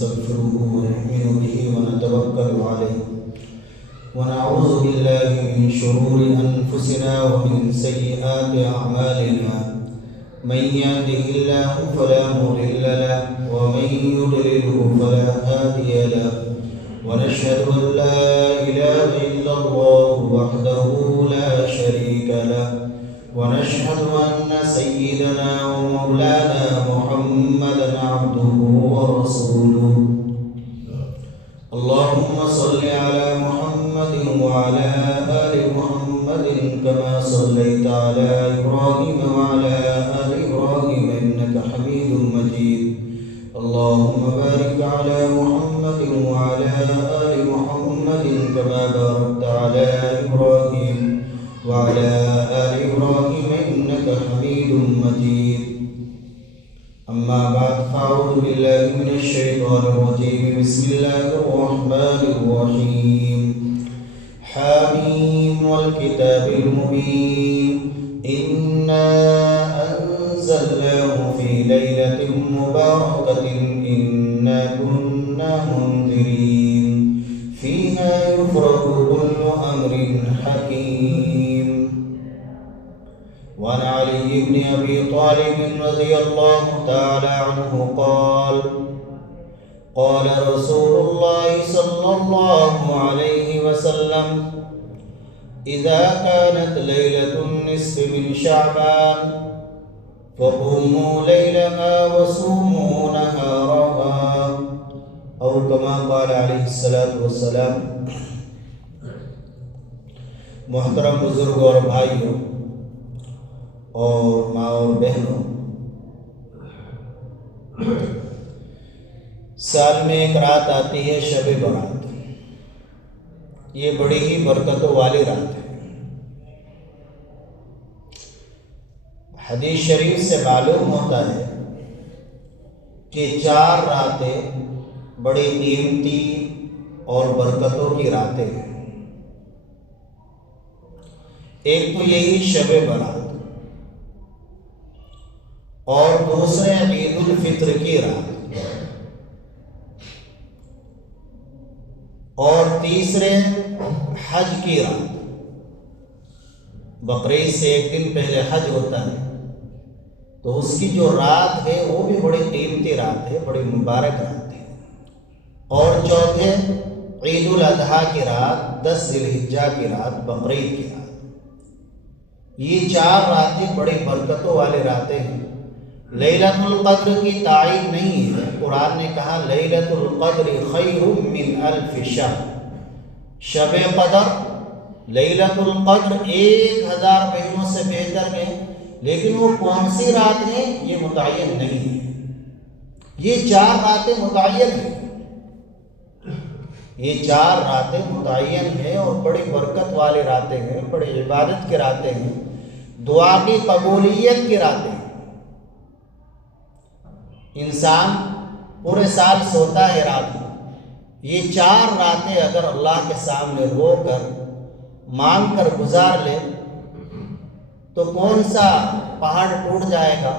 ونستغفره ونؤمن به ونتوكل عليه ونعوذ بالله من شرور أنفسنا ومن سيئات أعمالنا من يهده الله فلا مضل له ومن يضلله فلا هادي له ونشهد أن لا إله إلا الله وحده لا شريك له ونشهد أن سيدنا ومولانا محمدا عبده ورسوله اللهم صل على محمد وعلى آل محمد كما صليت على إبراهيم وعلى آل إبراهيم إنك حميد مجيد اللهم بارك على محمد وعلى آل محمد كما باركت على إبراهيم وعلى آل إبراهيم إنك حميد مجيد أما بعد فأعوذ بالله من الشيطان الرجيم بسم الله الرحمن الرحيم حميم والكتاب المبين إنا أنزلناه في ليلة مباركة إنا كنا منذرين فيها يفرق كل أمر حكيم وعن علي بن أبي طالب رضي الله تعالى عنه قال رسول الله صلى الله عليه وسلم إذا كانت ليلة النصف من شعبان فقوموا ليلها وصوموا نهارها أو كما قال عليه الصلاة والسلام۔ محترم بزرگ اور بھائیوں اور ماں اور بہنوں، سال میں ایک رات آتی ہے شب برات۔ یہ بڑی ہی برکتوں والی رات ہے۔ حدیث شریف سے معلوم ہوتا ہے کہ 4 راتیں بڑی قیمتی اور برکتوں کی راتیں ہیں۔ ایک تو یہی شب برات، اور دوسرے عید الفطر کی رات، اور تیسرے حج کی رات۔ بقرعید سے ایک دن پہلے حج ہوتا ہے، تو اس کی جو رات ہے وہ بھی بڑی قیمتی رات ہے، بڑی مبارک رات ہے۔ اور چوتھے عید الاضحیٰ کی رات، 10 ذی الحجہ کی رات، بقرعید کی رات۔ یہ 4 راتیں بڑی برکتوں والی راتیں ہیں۔ لیلۃ القدر کی تعین نہیں ہے، قرآن نے کہا لیلۃ القدر خیر من الف شہر۔ شب قدر، لیلۃ القدر 1000 مہینوں سے بہتر ہے، لیکن وہ کون سی رات ہے یہ متعین نہیں ہے۔ یہ 4 راتیں متعین ہیں، یہ 4 راتیں متعین ہیں اور بڑی برکت والی راتیں ہیں، بڑی عبادت کی راتیں ہیں، دعا کی قبولیت کی راتیں ہیں۔ انسان پورے سال سوتا ہے رات میں، یہ 4 راتیں اگر اللہ کے سامنے رو کر مانگ کر گزار لے تو کون سا پہاڑ ٹوٹ جائے گا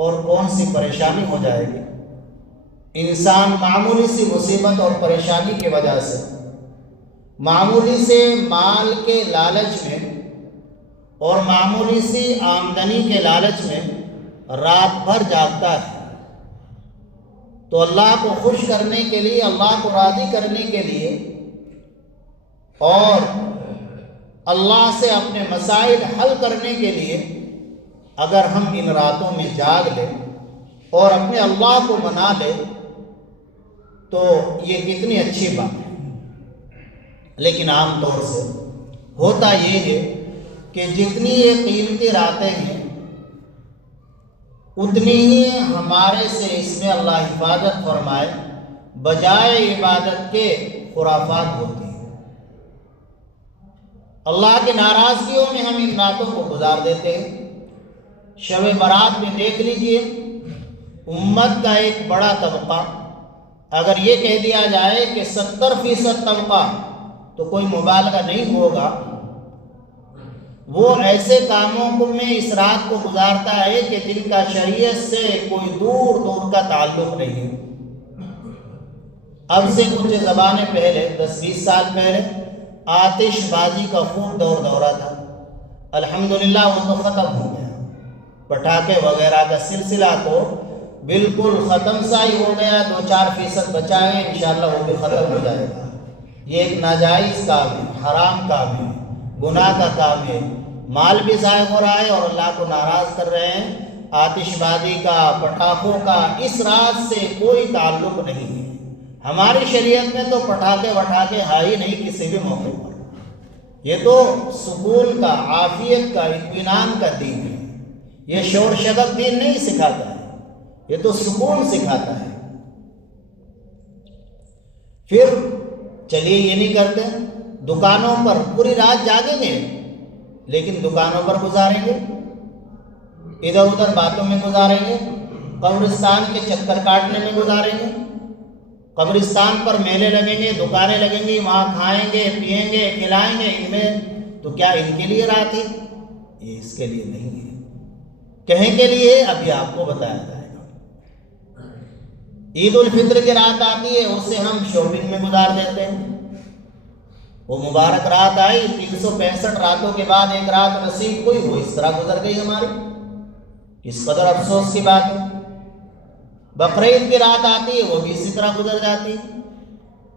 اور کون سی پریشانی ہو جائے گی۔ انسان معمولی سی مصیبت اور پریشانی کی وجہ سے، معمولی سے مال کے لالچ میں اور معمولی سی آمدنی کے لالچ میں رات بھر جاگتا ہے، تو اللہ کو خوش کرنے کے لیے، اللہ کو راضی کرنے کے لیے اور اللہ سے اپنے مسائل حل کرنے کے لیے اگر ہم ان راتوں میں جاگ لیں اور اپنے اللہ کو منا لیں تو یہ کتنی اچھی بات ہے۔ لیکن عام طور سے ہوتا یہ ہے کہ جتنی یہ قیمتی راتیں ہیں اتنی ہی ہمارے سے اس میں اللہ حفاظت فرمائے بجائے عبادت کے خرافات ہوتی ہیں۔ اللہ کی ناراضگیوں میں ہم ان راتوں کو گزار دیتے ہیں۔ شب برات میں دیکھ لیجئے، امت کا ایک بڑا طبقہ، اگر یہ کہہ دیا جائے کہ 70% طبقہ، تو کوئی مبالغہ نہیں ہوگا، وہ ایسے کاموں میں اس رات کو گزارتا ہے کہ جن کا شریعت سے کوئی دور دور کا تعلق نہیں ہے۔ اب سے کچھ زمانے پہلے 10-20 سال پہلے آتش بازی کا خوب دور دورہ تھا، الحمدللہ وہ تو ختم ہو گیا۔ پٹاخے وغیرہ کا سلسلہ تو بالکل ختم سا ہی ہو گیا، 2-4% بچا ہے، انشاءاللہ وہ بھی ختم ہو جائے گا۔ یہ ایک ناجائز کام ہے، حرام کام ہے، گناہ کا کام ہے، مال بھی ضائع ہو رہا ہے اور اللہ کو ناراض کر رہے ہیں۔ آتش بازی کا، پٹاخوں کا اس راز سے کوئی تعلق نہیں ہے۔ ہماری شریعت میں تو پٹاخے وٹاخے ہی نہیں کسی بھی موقع پر۔ یہ تو سکون کا، عافیت کا، اطمینان کا دین ہے۔ یہ شور شغب دین نہیں سکھاتا ہے، یہ تو سکون سکھاتا ہے۔ پھر چلیے یہ نہیں کرتے، دکانوں پر پوری رات جاگیں گے لیکن دکانوں پر گزاریں گے، ادھر ادھر باتوں میں گزاریں گے، قبرستان کے چکر کاٹنے میں گزاریں گے، قبرستان پر میلے لگیں گے، دکانیں لگیں گی، وہاں کھائیں گے، پیئیں گے، کھلائیں گے۔ ان میں تو کیا ان کے لیے رات ہے؟ یہ اس کے لیے نہیں ہے۔ کہیں کے لیے ابھی آپ کو بتایا جائے گا۔ عید الفطر کی رات آتی ہے، اسے ہم شاپنگ میں گزار دیتے ہیں۔ وہ مبارک رات آئی، 365 راتوں کے بعد ایک رات نصیب ہوئی، وہ اس طرح گزر گئی ہماری، کس قدر افسوس کی بات ہے۔ بقرعید کی رات آتی ہے، وہ بھی اسی طرح گزر جاتی ہے۔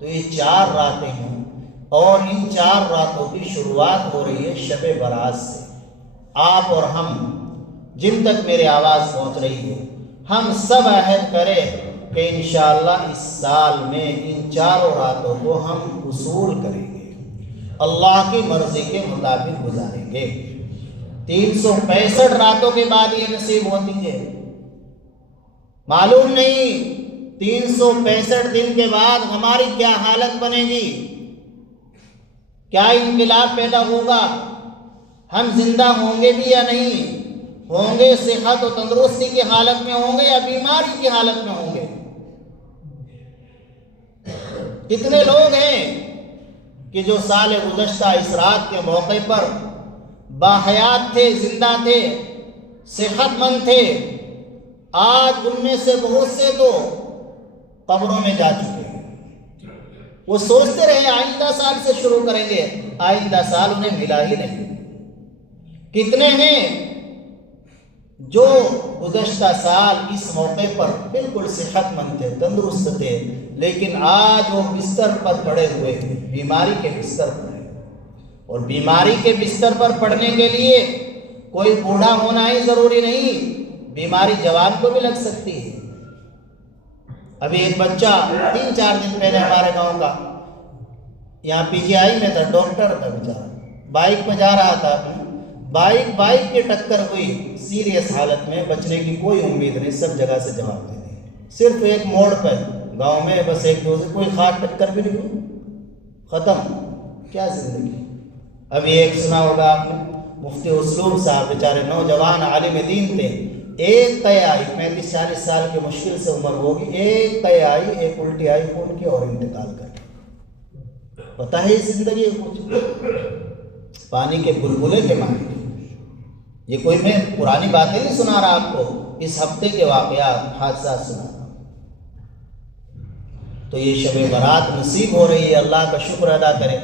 تو یہ 4 راتیں ہیں اور ان 4 راتوں کی شروعات ہو رہی ہے شب برات سے۔ آپ اور ہم جن تک میری آواز پہنچ رہی ہے، ہم سب عہد کریں کہ انشاءاللہ اس سال میں ان 4 راتوں کو ہم وصول کریں گے، اللہ کی مرضی کے مطابق گزاریں گے۔ 365 راتوں کے بعد یہ نصیب ہوتی ہے۔ معلوم نہیں 365 دن کے بعد ہماری کیا حالت بنے گی، کیا انقلاب پیدا ہوگا، ہم زندہ ہوں گے بھی یا نہیں ہوں گے، صحت و تندرستی کی حالت میں ہوں گے یا بیماری کی حالت میں ہوں گے۔ کتنے لوگ ہیں کہ جو سال گزشتہ اس رات کے موقع پر باحیات تھے، زندہ تھے، صحت مند تھے، آج ان میں سے بہت سے تو قبروں میں جا چکے ہیں۔ وہ سوچتے رہے آئندہ سال سے شروع کریں گے، آئندہ سال انہیں ملا ہی نہیں۔ کتنے ہیں جو گزشتہ سال اس موقع پر بالکل صحت مند تھے، تندرست تھے، لیکن آج وہ بستر پر پڑے ہوئے ہیں، بیماری کے بستر پر ہیں۔ اور بیماری کے بستر پر پڑنے کے لیے کوئی بوڑھا ہونا ہی ضروری نہیں، بیماری جوان کو بھی لگ سکتی ہے۔ ابھی ایک بچہ 3-4 دن پہلے ہمارے گاؤں کا یہاں PGI میں تھا، ڈاکٹر تھا بیچارہ، بائک پہ جا رہا تھا، بائک کی ٹکر ہوئی، سیریس حالت میں، بچنے کی کوئی امید نہیں، سب جگہ سے جواب دے دی، صرف ایک موڑ پہ گاؤں میں بس ایک دوسرے کوئی خاص ٹکر بھی نہیں ہوئی، ختم۔ کیا زندگی۔ ابھی ایک سنا ہوگا آپ نے، مفتی اسلوب صاحب بیچارے نوجوان عالم دین تھے، ایک طے آئی، 35-40 سال کی مشکل سے عمر ہوگی، ایک طے آئی، ایک الٹی آئی خون کی اور انتقال کر گئے۔ پتہ ہے زندگی کچھ پانی کے بلبلے کے معنی۔ یہ کوئی میں پرانی باتیں نہیں سنا رہا آپ کو، اس ہفتے کے واقعات، حادثات سنا رہا۔ تو یہ شب برات نصیب ہو رہی ہے، اللہ کا شکر ادا کریں۔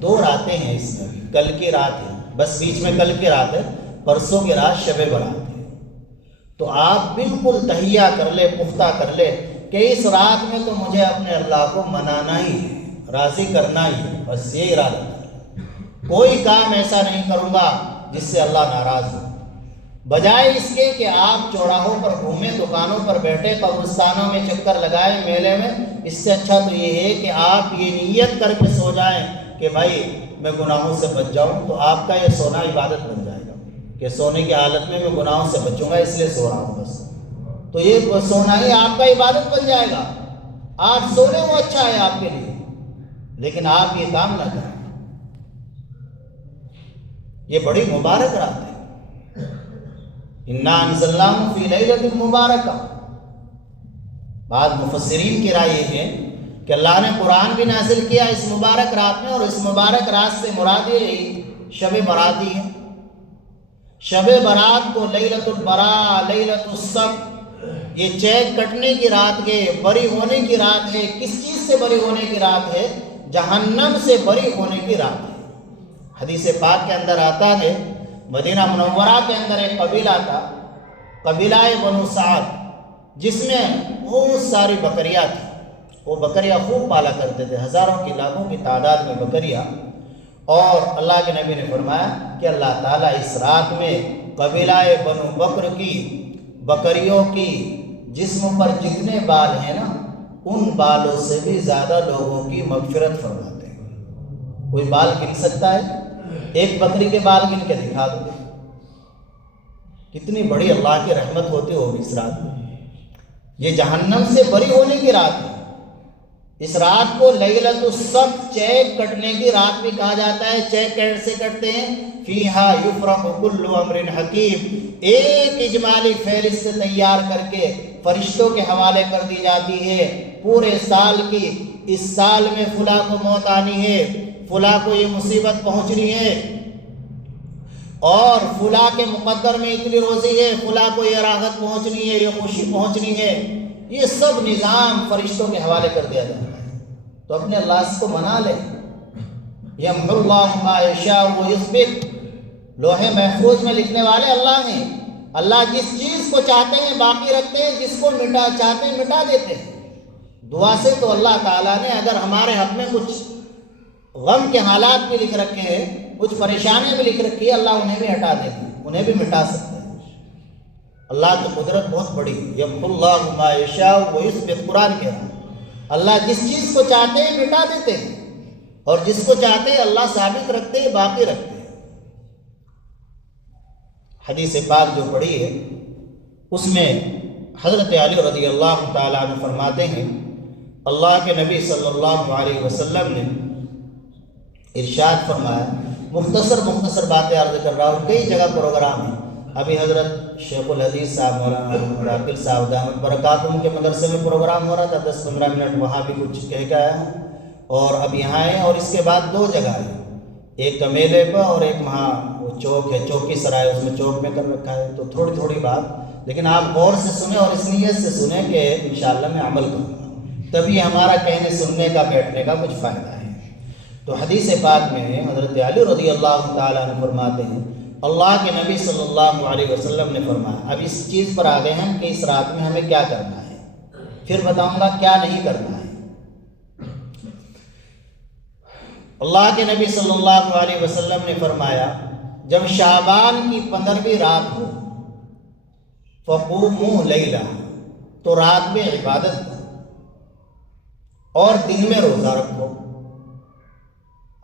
2 راتیں ہیں اس میں، کل کی رات ہے، بس بیچ میں کل کی رات ہے، پرسوں کی رات شب برات ہے۔ تو آپ بالکل تہیہ کر لے، پختہ کر لے کہ اس رات میں تو مجھے اپنے اللہ کو منانا ہی ہے، راضی کرنا ہی ہے، بس یہ ارادہ ہے۔ کوئی کام ایسا نہیں کروں گا جس سے اللہ ناراض ہو۔ بجائے اس کے کہ آپ چوراہوں پر گھومیں، دکانوں پر بیٹھے، قبرستانوں میں چکر لگائیں، میلے میں، اس سے اچھا تو یہ ہے کہ آپ یہ نیت کر کے سو جائیں کہ بھائی میں گناہوں سے بچ جاؤں۔ تو آپ کا یہ سونا عبادت بن جائے گا کہ سونے کی حالت میں گناہوں سے بچوں گا، اس لیے سو رہا ہوں بس۔ تو یہ سونا ہی آپ کا عبادت بن جائے گا۔ آپ سونے وہ اچھا ہے آپ کے لیے، لیکن آپ یہ کام نہ کریں۔ یہ بڑی مبارک رات ہے، اِنَّا أَنزَلْنَاهُ فِي لَيْلَةٍ مُبَارَكَةٍ۔ بعض مفسرین کی رائے یہ ہے کہ اللہ نے قرآن بھی نازل کیا اس مبارک رات میں، اور اس مبارک رات سے مراد یہ شب برات ہی ہے۔ شب برات کو لیلۃ البراء، لیلۃ الصبر، یہ چیک کٹنے کی رات ہے، بری ہونے کی رات ہے۔ کس چیز سے بری ہونے کی رات ہے؟ جہنم سے بری ہونے کی رات ہے۔ حدیث پاک کے اندر آتا ہے، مدینہ منورہ کے اندر ایک قبیلہ تھا، قبیلہ بنو سعد، جس میں بہت ساری بکریاں تھیں۔ وہ بکریاں خوب پالا کرتے تھے، ہزاروں کی لاکھوں کی تعداد میں بکریاں۔ اور اللہ کے نبی نے فرمایا کہ اللہ تعالیٰ اس رات میں قبیلہ بنو بکر کی بکریوں کی جسم پر جتنے بال ہیں نا، ان بالوں سے بھی زیادہ لوگوں کی مغفرت فرماتے ہیں۔ کوئی بال گن سکتا ہے؟ ایک بکری کے بال گن کے دکھا دو، کتنی بڑی اللہ کی رحمت ہوتی ہوگی اس رات میں۔ یہ جہنم سے بری ہونے کی رات ہے۔ اس رات کو لیلۃ الصف، چیک کٹنے کی رات بھی کہا جاتا ہے۔ چیک کیسے کٹتے ہیں؟ فیہا یفرق کل امر حکیم، ایک اجمالی فہرست تیار کر کے فرشتوں کے حوالے کر دی جاتی ہے پورے سال کی۔ اس سال میں فلاں کو موت آنی ہے، فلاں کو یہ مصیبت پہنچنی ہے، اور فلاں کے مقدر میں اتنی روزی ہے، فلاں کو یہ راحت پہنچنی ہے، یہ خوشی پہنچنی ہے۔ یہ سب نظام فرشتوں کے حوالے کر دیا جاتا ہے۔ تو اپنے اللہ کو منا لے، یمحو اللہ ما یشاء ویثبت، لوح محفوظ میں لکھنے والے اللہ ہیں۔ اللہ جس چیز کو چاہتے ہیں باقی رکھتے ہیں، جس کو چاہتے ہیں مٹا دیتے ہیں۔ دعا سے تو اللہ تعالیٰ نے اگر ہمارے حق میں کچھ غم کے حالات بھی لکھ رکھے ہیں، کچھ پریشانیاں بھی لکھ رکھی ہے، اللہ انہیں بھی ہٹا دیتے ہیں، انہیں بھی مٹا سکتے ہیں۔ اللہ کی قدرت بہت بڑی، یمحو اللہ ما یشاء ویثبت، قرآن کہہ رہا ہے اللہ جس چیز کو چاہتے ہیں مٹا دیتے ہیں، اور جس کو چاہتے ہیں اللہ ثابت رکھتے ہیں، باقی رکھتے ہیں۔ حدیث پاک جو پڑھی ہے اس میں حضرت علی رضی اللہ تعالیٰ عنہ فرماتے ہیں، اللہ کے نبی صلی اللہ علیہ وسلم نے ارشاد فرمایا، مختصر باتیں عرض کر رہا ہوں، کئی جگہ پروگرام ہیں۔ ابھی حضرت شیخ الحدیث صاحب مولانا عاقل صاحب دامت برکاتہم کے مدرسے میں پروگرام ہو رہا تھا، 10-15 منٹ وہاں بھی کچھ کہہ کے آیا ہوں، اور اب یہاں ہیں، اور اس کے بعد 2 جگہ ہیں، ایک کمیلے پہ اور ایک وہاں وہ چوک ہے، چوکی سرائے، اس میں چوک میں کر رکھا ہے۔ تو تھوڑی بات، لیکن آپ غور سے سنیں اور اس نیت سے سنیں کہ انشاءاللہ میں عمل کروں گا، تبھی ہمارا کہنے سننے کا بیٹھنے کا کچھ فائدہ ہے۔ تو حدیث پاک میں حضرت علی رضی اللہ تعالیٰ عنہ فرماتے ہیں، اللہ کے نبی صلی اللہ علیہ وسلم نے فرمایا، اب اس چیز پر آ گئے ہیں کہ اس رات میں ہمیں کیا کرنا ہے، پھر بتاؤں گا کیا نہیں کرنا ہے۔ اللہ کے نبی صلی اللہ علیہ وسلم نے فرمایا، جب شعبان کی 15ویں رات ہو، فقوموا لیلا، تو رات میں عبادت کرو اور دن میں روزہ رکھو۔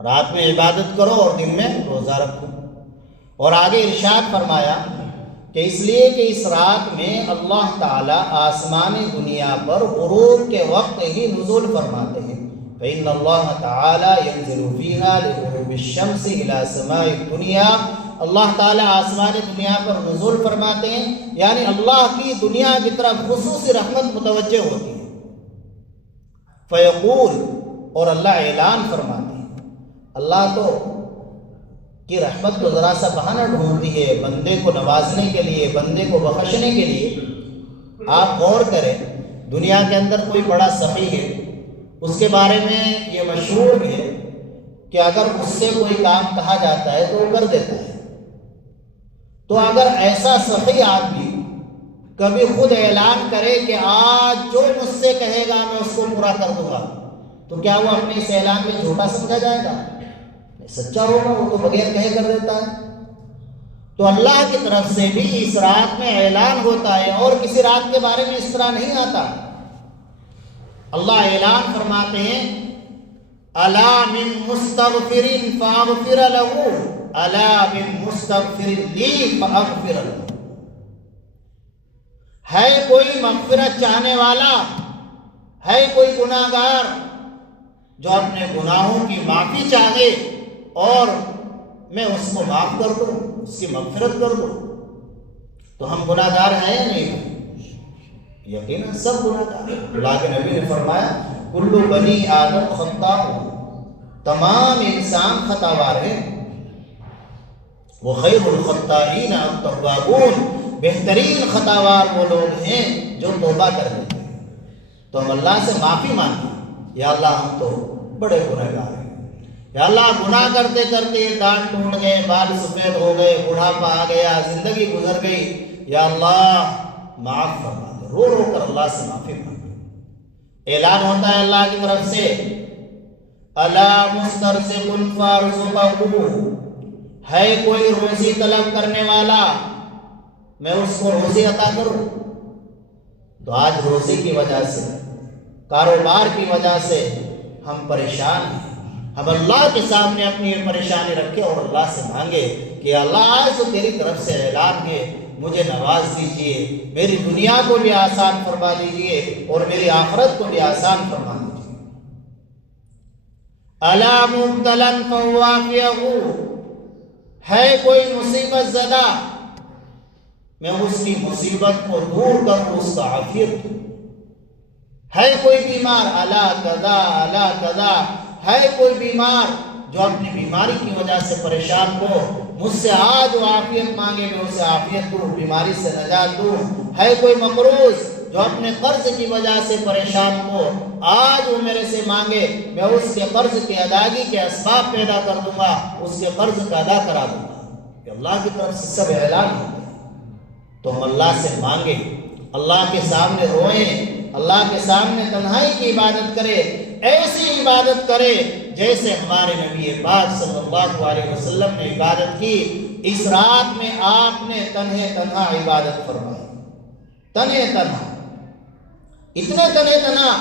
رات میں عبادت کرو اور دن میں روزہ رکھو۔ اور آگے ارشاد فرمایا کہ اس لیے کہ اس رات میں اللہ تعالیٰ آسمان دنیا پر غروب کے وقت ہی نزول فرماتے ہیں، فإن اللہ تعالیٰ ينزل فيها لغروب الشمس إلى سماء الدنیا، اللہ تعالیٰ آسمان دنیا پر نزول فرماتے ہیں، یعنی اللہ کی دنیا کی طرف خصوصی رحمت متوجہ ہوتی ہے۔ فیقول، اور اللہ اعلان فرماتے ہیں، اللہ تو کی رحمت تو ذرا سا بہانہ ڈھونڈتی ہے بندے کو نوازنے کے لیے، بندے کو بخشنے کے لیے۔ آپ غور کریں، دنیا کے اندر کوئی بڑا سخی ہے، اس کے بارے میں یہ مشہور ہے کہ اگر اس سے کوئی کام کہا جاتا ہے تو وہ کر دیتا ہے۔ تو اگر ایسا سخی آدمی کبھی خود اعلان کرے کہ آج جو مجھ سے کہے گا میں اس کو پورا کر دوں گا، تو کیا وہ اپنے اس اعلان میں جھوٹا سمجھا جائے گا؟ سچا ہوگا، وہ تو بغیر کہے کر دیتا ہے۔ تو اللہ کی طرف سے بھی اس رات میں اعلان ہوتا ہے، اور کسی رات کے بارے میں اس طرح نہیں آتا۔ اللہ اعلان فرماتے ہیں، الا من مستغفر فاغفر له، الا من مستغفر لی فاغفر له، ہے کوئی مغفرت چاہنے والا، ہے کوئی گناہ گار جو اپنے گناہوں کی معافی چاہے اور میں اس کو معاف کر دوں، اس کی مغفرت کر دوں۔ تو ہم گناہ گار ہیں یا نہیں؟ یقیناً سب گناہ گار ہیں۔ اللہ کے نبی نے فرمایا، کل بنی آدم خطاء، تمام انسان خطاوار ہیں، وخیر الخطائین التوابون، بہترین خطاوار وہ لوگ ہیں جو توبہ کر لیتے ہیں۔ تو ہم اللہ سے معافی مانگیں، یا اللہ ہم تو بڑے گنہگار ہیں، یا اللہ گناہ کرتے کرتے دانت ٹوٹ گئے، بال سفید ہو گئے، بڑھاپا آ گیا، زندگی گزر گئی، یا اللہ معاف فرما دے۔ رو رو کر اللہ سے معافی مانگیں۔ اعلان ہوتا ہے اللہ کی طرف سے، الا مسترزق فارزقہ، ہے کوئی روزی طلب کرنے والا، میں اس کو روزی عطا کروں۔ تو آج روزی کی وجہ سے، کاروبار کی وجہ سے ہم پریشان ہیں۔ ہم اللہ کے سامنے اپنی یہ پریشانی رکھیں اور اللہ سے مانگے کہ اللہ آج تو تیری طرف سے اعلان ہے، مجھے نواز دیجئے، میری دنیا کو بھی آسان فرما دیجئے اور میری آخرت کو بھی آسان فرما دیجئے۔ الا مبتلا فهو عافیہ، ہے کوئی مصیبت زدہ، میں اس کی مصیبت کو دور کروں، اس کا عافیت دوں۔ ہے کوئی بیمار، الا کذا الا کذا، ہے کوئی بیمار جو اپنی بیماری کی وجہ سے پریشان ہو، مجھ سے آج وہ عافیت مانگے، میں اسے عافیت دوں، بیماری سے نجات دوں۔ ہے کوئی مقروض جو اپنے قرض کی وجہ سے پریشان ہو، آج وہ میرے سے مانگے، میں اس کے قرض کی ادائیگی کے اسباب پیدا کر دوں گا، اس کے قرض کا ادا کرا دوں گا۔ کہ اللہ کی طرف سے سب اعلان ہوتا ہے، تو ہم اللہ سے مانگیں، اللہ کے سامنے روئیں، اللہ کے سامنے تنہائی کی عبادت کرے، ایسی عبادت کرے جیسے ہمارے نبی پاک صلی اللہ علیہ وسلم نے عبادت کی۔ اس رات میں آپ نے تنہا عبادت فرمائی، تنہا، اتنے تنہا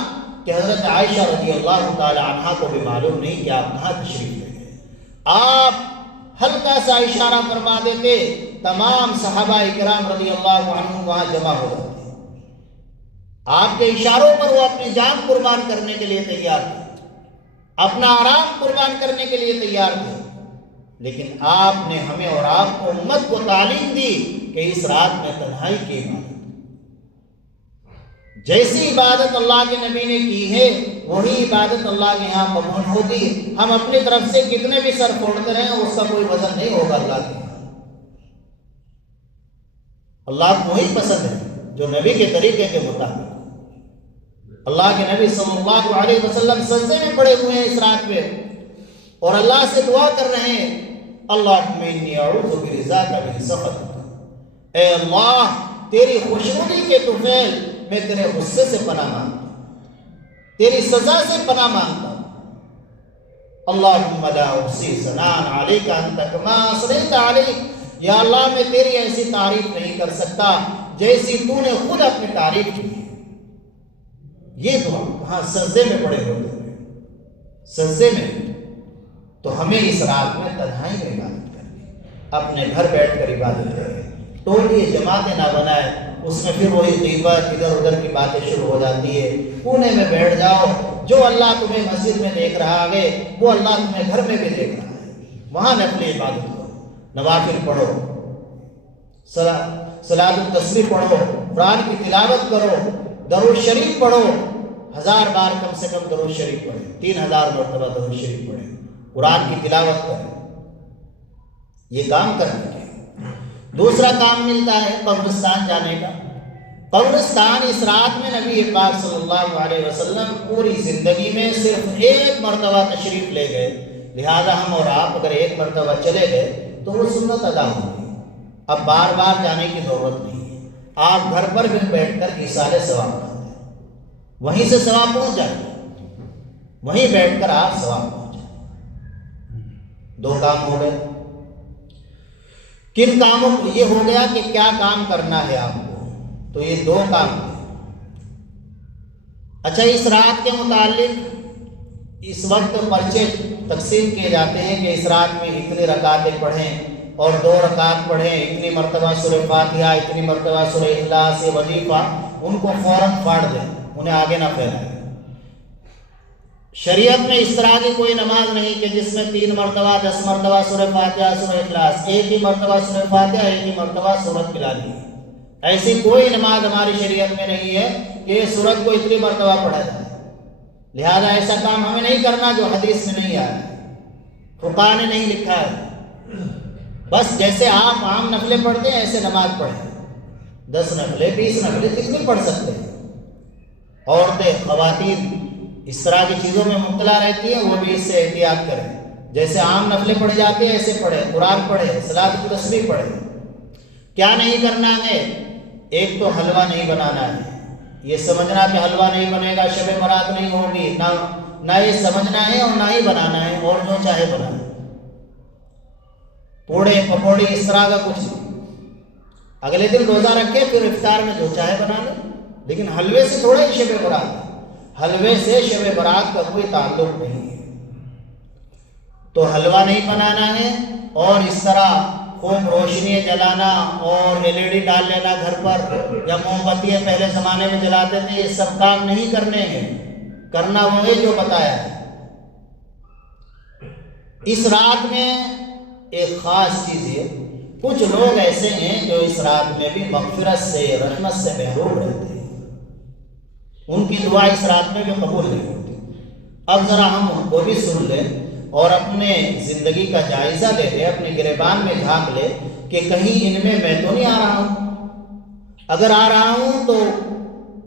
کہ حضرت عائشہ رضی اللہ تعالی عنہ کو بھی معلوم نہیں کہ آپ کہاں تشریف لے گئے۔ آپ ہلکا سا اشارہ فرما دیتے، تمام صحابہ کرام رضی اللہ عنہم وہاں جمع ہو جاتے۔ آپ کے اشاروں پر وہ اپنی جان قربان کرنے کے لیے تیار تھے، اپنا آرام قربان کرنے کے لیے تیار تھے، لیکن آپ نے ہمیں اور آپ کو امت کو تعلیم دی کہ اس رات میں تنہائی کی عبادت، جیسی عبادت اللہ کے نبی نے کی ہے وہی عبادت اللہ کے یہاں قبول ہوگی۔ ہم اپنی طرف سے کتنے بھی سر پھوڑتے رہیں اس کا کوئی وزن نہیں ہوگا اللہ کے یہاں۔ اللہ کو وہی پسند ہے جو نبی کے طریقے کے مطابق۔ اللہ کے نبی صلی اللہ علیہ وسلم سجدے میں پڑے ہوئے ہیں اس رات میں اور اللہ سے دعا کر رہے ہیں، اللہم انی اعوذ برضاک من سخطک، اے اللہ تیری خوشنودی کے طفیل میں تیرے غصے سے پناہ مانگتا ہوں، تیری سزا سے پناہ مانگتا ہوں۔ اللہم لا احصی ثناء علیک انت کما اثنیت علیک، یا اللہ میں تیری ایسی تعریف نہیں کر سکتا جیسی تو نے خود اپنی تعریف کی ہے۔ یہ دعا کہاں؟ سجدے میں پڑے ہوتے ہیں، سجدے میں۔ تو ہمیں اس رات میں تنہائی میں عبادت کرنی، اپنے گھر بیٹھ کر عبادت کریں، ٹولی جماعتیں نہ بنائے، اس میں پھر وہی غیبت ادھر ادھر کی باتیں شروع ہو جاتی ہے۔ کونے میں بیٹھ جاؤ، جو اللہ تمہیں مسجد میں دیکھ رہا ہے وہ اللہ تمہیں گھر میں بھی دیکھ رہا ہے، وہاں نفل عبادت کرو، نوافل پڑھو، صلاۃ التسبیح پڑھو، قرآن کی تلاوت کرو، درود شریف پڑھو، 1000 بار کم سے کم درود شریف پڑھیں، 3000 مرتبہ درود شریف پڑھیں، قرآن کی تلاوت کریں۔ یہ کام کرنے کے دوسرا کام ملتا ہے قبرستان جانے کا۔ قبرستان اس رات میں نبی پاک صلی اللہ علیہ وسلم پوری زندگی میں صرف ایک مرتبہ تشریف لے گئے، لہذا ہم اور آپ اگر ایک مرتبہ چلے گئے تو وہ سنت ادا ہوگی، اب بار بار جانے کی ضرورت نہیں ہے۔ آپ گھر پر بھی بیٹھ کر ایصال ثواب کرتے ہیں، وہیں سے ثواب پہنچ جاتے ہیں، وہیں بیٹھ کر آپ ثواب پہنچ جائیں۔ 2 کام ہو گئے۔ کن کاموں کو؟ یہ ہو گیا کہ کیا کام کرنا ہے آپ کو، تو یہ 2 کام ہیں۔ اچھا، اس رات کے متعلق اس وقت پرچے تقسیم کیے جاتے ہیں کہ اس رات میں اتنی رکعتیں پڑھیں اور 2 رکعت پڑھیں، اتنی مرتبہ سورہ فاتحہ، اتنی مرتبہ سورہ اخلاص، یہ وظیفہ، ان کو فوراً پھاڑ دیں، انہیں آگے نہ پھیلائیں۔ شریعت میں اس طرح کی کوئی نماز نہیں کہ جس میں 3 مرتبہ 10 مرتبہ سورہ فاتحہ سورہ اخلاص، ایک ہی مرتبہ سورہ فاتحہ، ایک ہی مرتبہ سورت پلانی ہے۔ ایسی کوئی نماز ہماری شریعت میں نہیں ہے کہ سورت کو اتنی مرتبہ پڑھا جائے، لہذا ایسا کام ہمیں نہیں کرنا جو حدیث میں نہیں آیا، فقہا نے نہیں لکھا ہے۔ بس جیسے آپ عام نفلیں پڑھتے ہیں ایسے نماز پڑھیں، 10 نفلیں 20 نفلیں جتنی پڑھ سکتے ہیں۔ عورتیں خواتین اس طرح کی چیزوں میں مبتلا رہتی ہیں، وہ بھی اس سے احتیاط کریں۔ جیسے عام نفلیں پڑھی جاتی ہیں ایسے پڑھیں، قرآن پڑھیں، صلاۃ التسبیح پڑھیں۔ کیا نہیں کرنا ہے؟ ایک تو حلوہ نہیں بنانا ہے، یہ سمجھنا کہ حلوہ نہیں بنے گا شب برات نہیں ہوگی، نہ یہ سمجھنا ہے اور نہ ہی بنانا ہے، اور جو چاہے بنائے۔ پوڑے پکوڑے اس طرح کا کچھ نہیں۔ اگلے دن روزہ رکھے پھر افطار میں جو چاہے بنا لے، لیکن حلوے سے تھوڑا ہی شب برات ہے، حلوے سے شب برات کا کوئی تعلق نہیں ہے۔ تو حلوہ نہیں بنانا ہے، اور اس طرح خوب روشنی جلانا اور LED ڈال لینا گھر پر، یا موم بتیاں پہلے زمانے میں جلاتے تھے، یہ سب کام نہیں کرنے ہیں۔ کرنا وہ ہے جو بتایا ہے۔ اس رات میں ایک خاص چیز ہے، کچھ لوگ ایسے ہیں جو اس رات میں بھی مغفرت سے رحمت سے محروم رہتے ہیں، ان کی دعا اس رات میں بھی قبول نہیں ہوتی۔ اب ذرا ہم ان کو بھی سن لیں اور اپنے زندگی کا جائزہ لے لیں، اپنے گریبان میں جھانک لیں کہ کہیں ان میں تو نہیں آ رہا ہوں۔ اگر آ رہا ہوں تو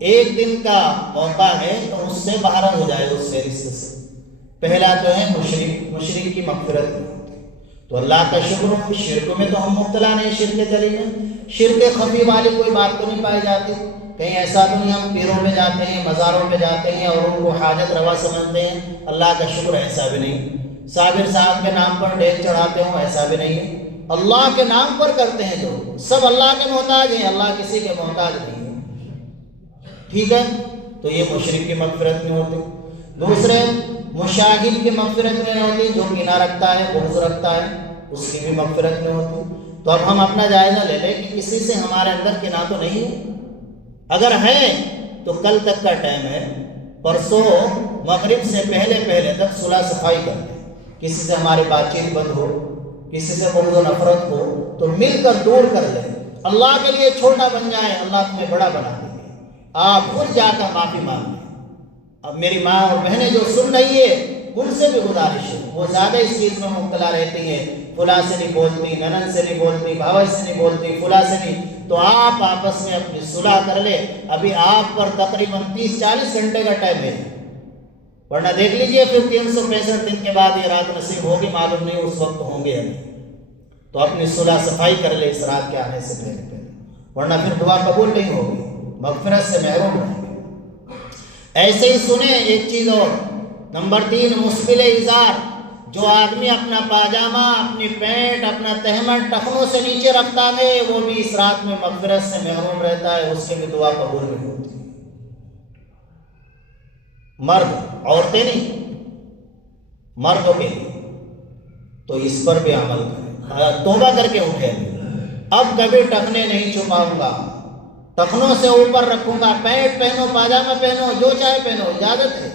ایک دن کا موقع ہے تو اس سے باہر ہو جائے، اس فہرست سے۔ پہلا تو ہے مشرک کی مغفرت نہیں ہوتی، تو اللہ کا شکر ہو، شرک میں تو ہم مبتلا نہیں، شرک چلی میں شرک خفی والی کوئی بات تو نہیں پائی جاتی۔ کہیں ایسا تو نہیں ہم پیروں پہ جاتے ہیں، مزاروں پہ جاتے ہیں اور ان کو حاجت روا سمجھتے ہیں؟ اللہ کا شکر ایسا بھی نہیں۔ صابر صاحب کے نام پر ڈیک چڑھاتے ہوں، ایسا بھی نہیں ہے۔ اللہ کے نام پر کرتے ہیں جو سب اللہ کے محتاج ہیں، اللہ کسی کے محتاج نہیں ہے، ٹھیک ہے؟ تو یہ مشرک کی مغفرت نہیں ہوتی۔ دوسرے مشاہد کی مغفرت نہیں ہوتی، جو کینہ رکھتا ہے، بغض رکھتا ہے، اس کی بھی مغفرت نہیں ہوتی۔ تو اب ہم اپنا جائزہ لے لیں کہ کسی سے ہمارے اندر کینہ تو نہیں ہے۔ اگر ہے تو کل تک کا ٹائم ہے، پرسوں مغرب سے پہلے تک صلح صفائی کر لیں۔ کسی سے ہماری بات چیت بند ہو، کسی سے بغض و نفرت ہو تو مل کر دور کر لیں۔ اللہ کے لیے چھوٹا بن جائے، اللہ تمہیں بڑا بنا دیں گے۔ آپ خود جا کر معافی مانگیں۔ اب میری ماں اور بہنیں جو سن رہی ہے ان سے بھی گزارش ہے، وہ زیادہ اس چیز میں مبتلا رہتی ہیں، فلاں سے نہیں بولتی، ننند سے نہیں بولتی، بھائی سے نہیں بولتی، فلاں سے نہیں، تو آپ آپس میں اپنی صلح کر لیں۔ ابھی آپ پر تقریباً 30-40 گھنٹے کا ٹائم ہے، ورنہ دیکھ لیجئے پھر 365 دن کے بعد یہ رات نصیب ہوگی، معلوم نہیں اس وقت ہوں گے یا نہیں۔ تو اپنی صلح صفائی کر لے اس رات کے آنے سے پہلے، ورنہ پھر دعا قبول نہیں ہوگی، مغفرت سے محروم رہیں گے۔ ایسے ہی سنیں ایک چیز اور، نمبر 3 مسبل ازار، جو آدمی اپنا پاجامہ، اپنی پینٹ، اپنا تہمت ٹخنوں سے نیچے رکھتا ہے، وہ بھی اس رات میں مغفرت سے محروم رہتا ہے، اس کی بھی دعا قبول نہیں ہوتی۔ مرد، عورتیں نہیں، مردوں کے لیے تو اس پر بھی عمل کریں، توبہ کر کے اٹھے، اب کبھی ٹخنے نہیں چھپاؤں گا، ٹخنوں سے اوپر رکھوں گا، پینٹ پہنو، پاجامہ پہنو، جو چاہے پہنو، اجازت ہے،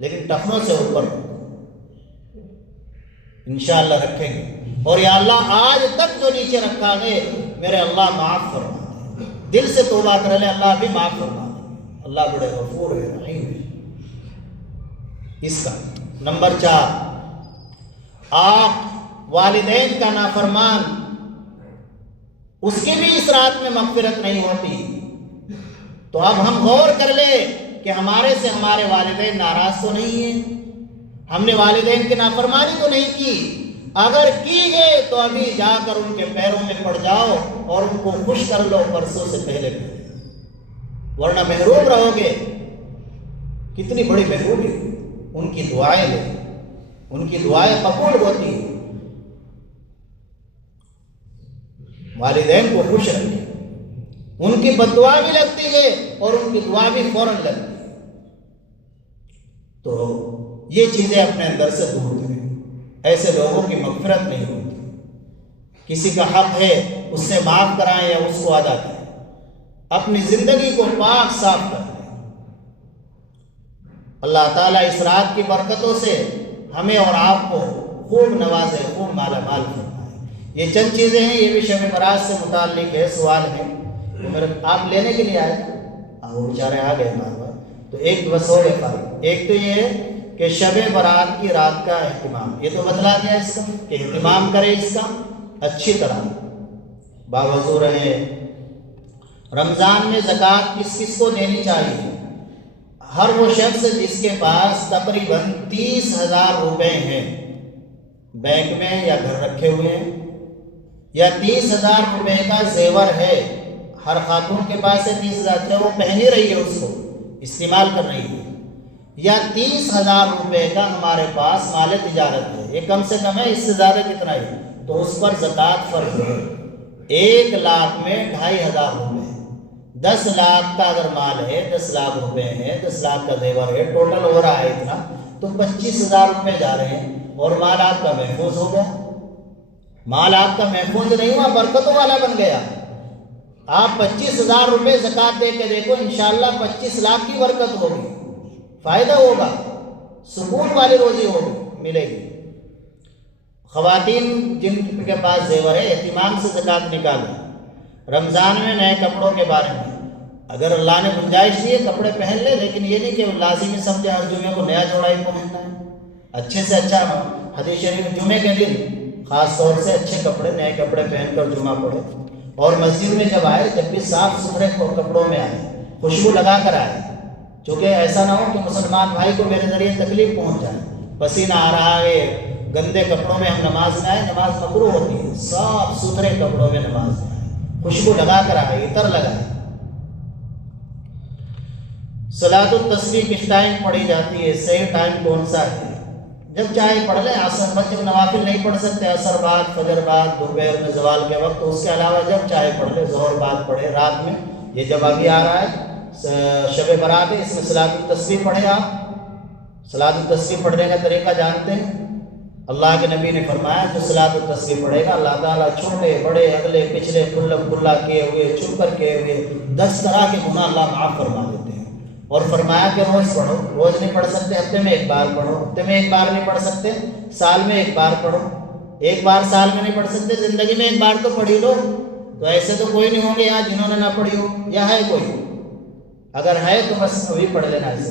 لیکن ٹخنوں سے اوپر رکھو۔ انشاءاللہ رکھیں گے، اور یا اللہ آج تک جو نیچے رکھا ہے میرے اللہ معاف فرما دے، دل سے توبہ کر لے، اللہ بھی معاف فرما دے، اللہ بڑے غفور ہے، رحیم ہے۔ اس کا نمبر 4 آق والدین کا نافرمان، اس کی بھی اس رات میں مغفرت نہیں ہوتی۔ تو اب ہم غور کر لیں کہ ہمارے سے ہمارے والدین ناراض تو نہیں ہیں، ہم نے والدین کی نافرمانی تو نہیں کی، اگر کی گئے تو ابھی جا کر ان کے پیروں میں پڑ جاؤ اور ان کو خوش کر لو پرسوں سے پہلے، ورنہ محروم رہو گے۔ کتنی بڑی محرومی، ان کی دعائیں لیں، ان کی دعائیں قبول ہوتی ہیں۔ والدین کو خوش رکھیں، ان کی بد دعا بھی لگتی ہے اور ان کی دعا بھی فوراً لگتی ہے۔ تو یہ چیزیں اپنے اندر سے دور کریں، ایسے لوگوں کی مغفرت نہیں ہوتی۔ کسی کا حق ہے اس سے معاف کرائیں یا اس کو ادا کریں، اپنی زندگی کو پاک صاف کر لیں۔ اللہ تعالیٰ اس رات کی برکتوں سے ہمیں اور آپ کو خوب نوازے، خوب مالا مال فرمائے۔ یہ چند چیزیں ہیں، یہ بھی شب برات سے متعلق ہے، سوال ہے، آپ لینے کے لیے آئے، وہ بیچارے آ گئے بار بار، تو ایک بس ہو گئے فارغ۔ ایک تو یہ ہے کہ شب برات کی رات کا اہتمام، یہ تو بتلا دیا اس کا کہ اہتمام کرے اس کا اچھی طرح، باوضو رہیں، رمضان میں زکوٰۃ کس کس کو دینی چاہیے؟ ہر وہ شخص جس کے پاس تقریباً 30,000 روپے ہیں، بینک میں یا گھر رکھے ہوئے ہیں، یا 30,000 روپے کا زیور ہے۔ ہر خاتون کے پاس ہے 30,000، چاہے وہ پہن ہی رہی ہے، اس کو استعمال کر رہی ہے، یا 30,000 روپے کا ہمارے پاس مال تجارت ہے، یہ کم سے کم ہے، اس سے زیادہ کتنا ہے تو اس پر زکوٰۃ فرض ہے۔ 1 لاکھ میں 2,500 روپے، 10 لاکھ کا اگر مال ہے، 10 لاکھ روپے ہے، 10 لاکھ کا زیور ہے، ٹوٹل ہو رہا ہے اتنا، تو 25,000 روپے جا رہے ہیں، اور مال آپ کا محفوظ ہو گیا۔ مال آپ کا محفوظ نہیں ہوا، برکتوں والا بن گیا۔ آپ 25,000 روپے زکوٰۃ دے کے دیکھو، انشاءاللہ 25 لاکھ کی برکت ہوگی، فائدہ ہوگا، سکون والی روزی ہوگی، ملے گی۔ خواتین جن کے پاس زیور ہے، اہتمام سے زکوٰۃ نکالیں۔ رمضان میں نئے کپڑوں کے بارے میں، اگر اللہ نے گنجائش دی ہے کپڑے پہن لے، لیکن یہ نہیں کہ لازمی سمجھے ہر جمعے کو نیا جوڑا ہی پہننا ہے۔ اچھے سے اچھا حدیث شریف جمعے کے دن خاص طور سے اچھے کپڑے، نئے کپڑے پہن کر جمعہ پڑھے، اور مسجد میں جب آئے جب بھی صاف ستھرے کپڑوں میں آئے، خوشبو لگا کر آئے، چونکہ ایسا نہ ہو کہ مسلمان بھائی کو میرے ذریعے تکلیف پہنچ جائے، پسینہ آ رہا ہے، گندے کپڑوں میں ہم نماز میں آئے، نماز مکروہ ہوتی ہے۔ صاف ستھرے کپڑوں میں نماز میں آئے، خوشبو لگا کر آئے، عطر لگائے۔ صلاۃ التسبیح کس ٹائم پڑھی جاتی ہے؟ صحیح ٹائم کون سا ہے؟ جب چاہے پڑھ لیں، عصر بعد، جب نوافل نہیں پڑھ سکتے، عصر بعد، فجر بعد، دوپہر میں زوال کے وقت، تو اس کے علاوہ جب چاہے پڑھ لیں، ظہر بعد پڑھے، رات میں، یہ جب ابھی آ رہا ہے شب برات ہے، اس میں صلاۃ التسبیح پڑھے۔ آپ صلاۃ التسبیح پڑھنے کا طریقہ جانتے ہیں؟ اللہ کے نبی نے فرمایا جو صلاۃ التسبیح پڑھے گا، اللہ تعالیٰ چھوٹے بڑے اگلے پچھلے کھلا کیے ہوئے، چھپ کر کیے ہوئے 10 طرح کے گناہ اللہ معاف فرما دیتے ہیں۔ اور فرمایا کہ روز پڑھو، روز نہیں پڑھ سکتے ہفتے میں 1 بار پڑھو، ہفتے میں 1 بار نہیں پڑھ سکتے سال میں 1 بار پڑھو، 1 بار سال میں نہیں پڑھ سکتے زندگی میں 1 بار تو پڑھی لو۔ تو ایسے تو کوئی نہیں ہوں گے یہاں جنہوں نے نہ پڑھی ہو، یا ہے کوئی؟ اگر ہے تو بس ابھی پڑھ لینا۔ ایسے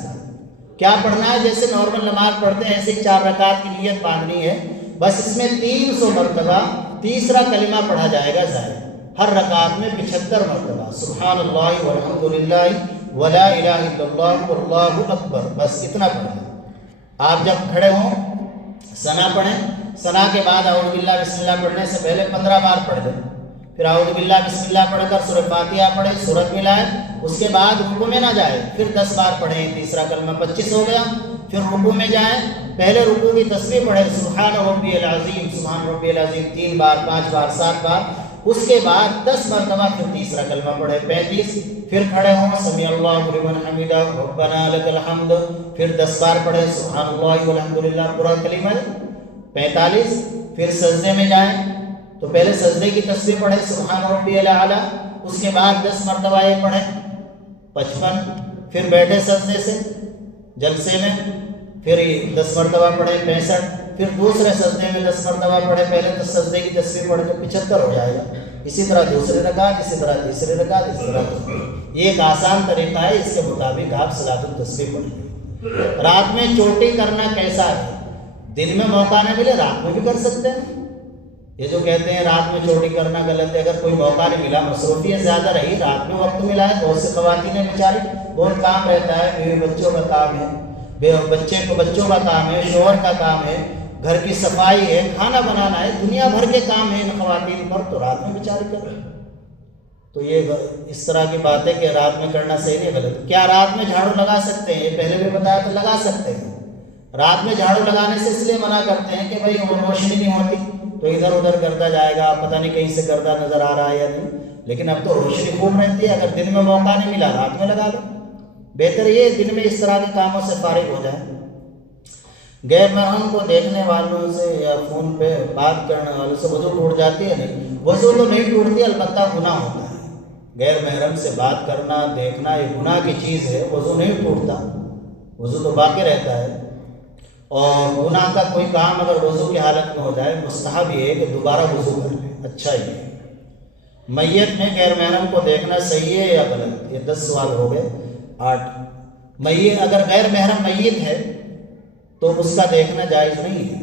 کیا پڑھنا ہے؟ جیسے نارمل نماز پڑھتے ہیں ایسے 4 رکعت کی نیت باندھنی ہے، بس اس میں 300 مرتبہ تیسرا کلمہ پڑھا جائے گا ظاہر، ہر رکعت میں 75 مرتبہ سبحان اللہ والحمد للہ ولا الہ الا اللہ واللہ اکبر، بس اتنا پڑھیں۔ آپ جب کھڑے ہوں ثنا پڑھیں، ثنا کے بعد اعوذ باللہ بسم اللہ پڑھنے سے پہلے 15 بار پڑھ لیں، پھر اعوذ باللہ بسم اللہ پڑھ کر سورہ فاتحہ پڑھیں، سورت ملائیں، اس کے بعد رکوع میں نہ جائیں، پھر 10 بار پڑھیں، تیسرا کلمہ 25 ہو گیا، پھر رکوع میں جائیں، پہلے رکوع کی تسبیح پڑھیں سبحان ربی العظیم، سبحان ربی العظیم 3 بار 5 بار 7 بار، اس کے بعد 10 مرتبہ پھر تیسرا کلمہ پڑھیں 35، پھر کھڑے ہوں سمیع اللہ لمن حمدہ ربنا لک الحمد، پھر 10 بار پڑھیں سبحان اللہ والحمد للہ پورا کلمہ 45، پھر سجدے میں جائیں تو پہلے سجدے کی تسبیح پڑھیں سبحان ربی الاعلیٰ، اس کے بعد 10 مرتبہ یہ پڑھیں 55، پھر بیٹھے سجدے سے جلسے میں، پھر 10 مرتبہ پڑھیں 65، پھر دوسرے سجدے میں 10 مرتبہ پڑھیں، پہلے تو سجدے کی تسبیح پڑھیں تو 75 ہو جائے گا، اسی طرح دوسری رکعت، اسی طرح تیسری رکعت، اسی طرح یہ ایک آسان طریقہ ہے، اس کے مطابق آپ صلاۃ التسبیح پڑھیں۔ رات میں چوٹی کرنا کیسا ہے؟ دن میں موقع نہ ملے رات میں بھی کر سکتے ہیں۔ یہ جو کہتے ہیں رات میں چوٹی کرنا غلط ہے، اگر کوئی موقع نہیں ملا، مصروفیت زیادہ رہی، رات میں وقت ملا ہے، بہت سے خواتین بیچاری بہت کام رہتا ہے، بیوی بچوں کا کام ہے، بچوں کا کام ہے، شوہر کا کام ہے، گھر کی صفائی ہے، کھانا بنانا ہے، دنیا بھر کے کام ہیں ان خواتین پر، تو رات میں بیچاری کر رہے ہیں۔ تو یہ اس طرح کی بات ہے کہ رات میں کرنا صحیح نہیں غلط۔ کیا رات میں جھاڑو لگا سکتے ہیں؟ یہ پہلے بھی بتایا تو لگا سکتے ہیں۔ رات میں جھاڑو لگانے سے اس لیے منع کرتے ہیں کہ بھائی روشنی نہیں ہوتی تو ادھر ادھر گردہ جائے گا، پتہ نہیں کہیں سے گردہ نظر آ رہا ہے یا نہیں، لیکن اب تو روشنی خوب رہتی ہے، اگر دن میں موقع نہیں ملا رات میں لگا لو، بہتر یہ دن میں اس طرح کے کاموں سے فارغ ہو جائے۔ غیر محرم کو دیکھنے والوں سے یا فون پہ بات کرنے والوں سے وضو ٹوٹ جاتی ہے؟ نہیں، وضو تو نہیں ٹوٹتی، البتہ گناہ ہوتا ہے۔ غیر محرم سے بات کرنا، دیکھنا یہ گناہ کی چیز ہے، وضو نہیں ٹوٹتا، وضو تو باقی رہتا ہے۔ اور گناہ کا کوئی کام اگر وضو کی حالت میں ہو جائے، مستحب یہ ہے کہ دوبارہ وضو کر لیں، اچھا ہی ہے۔ میت میں غیر محرم کو دیکھنا صحیح ہے یا غلط؟ یہ 10 سوال ہو گئے۔ 8، میت اگر غیر محرم میت ہے تو اس کا دیکھنا جائز نہیں ہے،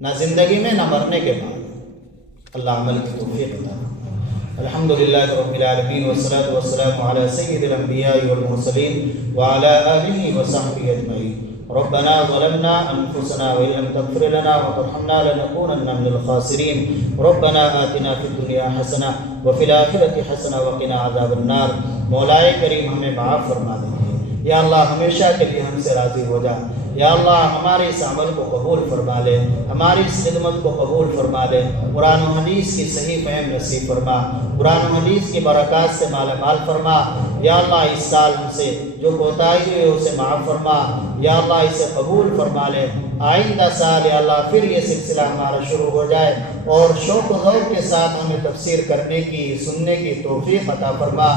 نہ زندگی میں نہ مرنے کے بعد۔ اللہ عمل کی توفیق عطا فرمائے۔ الحمدللہ رب العالمین والصلاة والسلام علی سید الانبیاء والمرسلین وعلی آلہ وصحبہ اجمعین. ربنا ظلمنا انفسنا وان لم تغفر لنا وترحمنا لنكونن من الخاسرین. ربنا آتنا فی الدنیا حسنہ وفی الآخرۃ حسنہ وقنا عذاب النار. مولا کریم ہمیں معاف فرما دیجیے یا اللہ، ہمیشہ کے لیے ہم سے راضی ہو جا یا اللہ. ہمارے اس عمل کو قبول فرما لے، ہماری اس خدمت کو قبول فرما لے. قرآن و حدیث کی صحیح فہم نصیب فرما، قرآن و حدیث کی برکات سے مالا مال فرما یا اللہ. اس سال ہم سے جو کوتاہی ہوئی اسے معاف فرما یا اللہ، اسے قبول فرما لے. آئندہ سال یا اللہ پھر یہ سلسلہ ہمارا شروع ہو جائے اور شوق و ذوق کے ساتھ ہمیں تفسیر کرنے کی، سننے کی توفیق عطا فرما،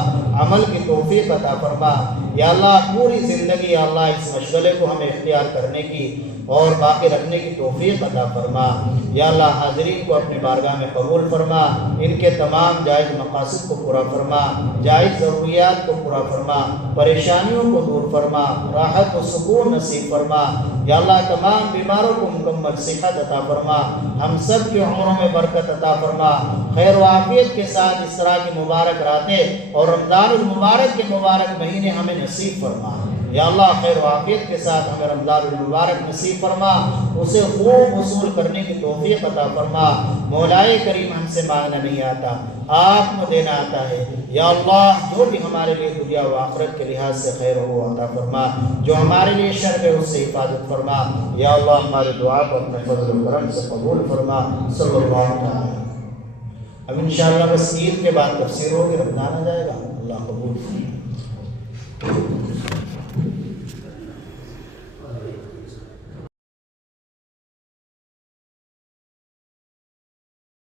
عمل کی توفیق عطا فرما یا اللہ. پوری زندگی یا اللہ اس مشغلے کو ہمیں اختیار کرنے کی اور باقی رکھنے کی توفیق عطا فرما یا اللہ. حاضرین کو اپنے بارگاہ میں قبول فرما، ان کے تمام جائز مقاصد کو پورا فرما، جائز ضروریات کو پورا فرما، پریشانیوں کو دور فرما، راحت و سکون نصیب فرما یا اللہ. تمام بیماروں کو مکمل صحت عطا فرما، ہم سب کی عمروں میں برکت عطا فرما. خیر و عافیت کے ساتھ اس طرح کی مبارک راتیں اور رمضان المبارک کے مبارک مہینے ہمیں نصیب فرما یا اللہ. خیر و عافیت کے ساتھ ہمیں رمضان المبارک نصیب فرما، اسے خوب وصول کرنے کی توفیق عطا فرما. مولائے کریم ہم سے مانگنا نہیں آتا، آپ کو دینا آتا ہے یا اللہ. جو بھی ہمارے لیے دنیا و آخرت کے لحاظ سے خیر ہو عطا فرما، جو ہمارے لیے شر ہے اس سے حفاظت فرما یا اللہ. ہماری دعا کو اپنے فضل و کرم سے قبول فرما. صلی اللہ تعالی. اب انشاءاللہ بس عید کے بعد تفسیر ہوگی، رمضان آ جائے گا. اللہ قبول فرما.